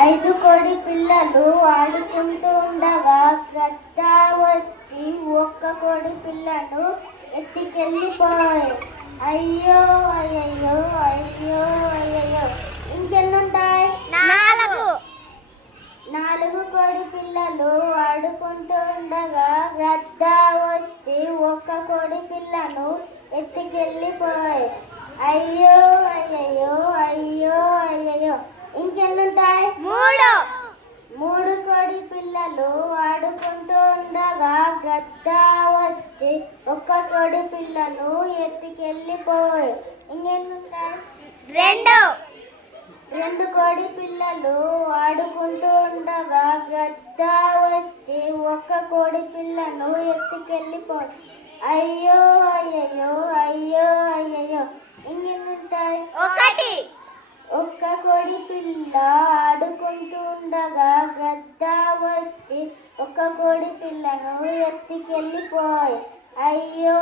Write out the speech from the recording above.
ఐదు కోడి పిల్లలు ఆడుకుంటూ ఉండగా గ్రద్ద వచ్చి ఒక్క కోడి పిల్లను ఎత్తుకెళ్ళిపోయి. అయ్యో అయ్యయ్యో అయ్యో అయ్యయ్యో. ఇంకెన్నుంటాయి? నాలుగు కోడి పిల్లలు ఆడుకుంటూ ఉండగా గ్రద్ద వచ్చి ఒక్క కోడి పిల్లను ఎత్తుకెళ్ళిపోయి. అయ్యో అయ్యయ్యో అయ్యో అయ్యయ్యో. ఇంకెన్నుంటాయి? మూడు కోడి పిల్లలు ఆడుకుంటూ ఉండగా గ్రద్ద వచ్చి ఒక్క కోడి పిల్లను ఎత్తుకెళ్ళిపోయి. ఇంకెన్నుంటాయి? రెండు కోడి పిల్లలు ఆడుకుంటూ ఉండగా గ్రద్ద వచ్చి ఒక్క కోడి పిల్లను ఎత్తుకెళ్ళిపోయి. అయ్యో అయ్యయ్యో అయ్యో అయ్యయ్యో. ఇంకెన్నుంటాయి? ఒక్క కోడి పిల్ల ఆడుకుంటూ ఉండగా గ్రద్ద వచ్చి ఒక్క కోడి పిల్లను ఎత్తుకెళ్ళిపోయి. అయ్యో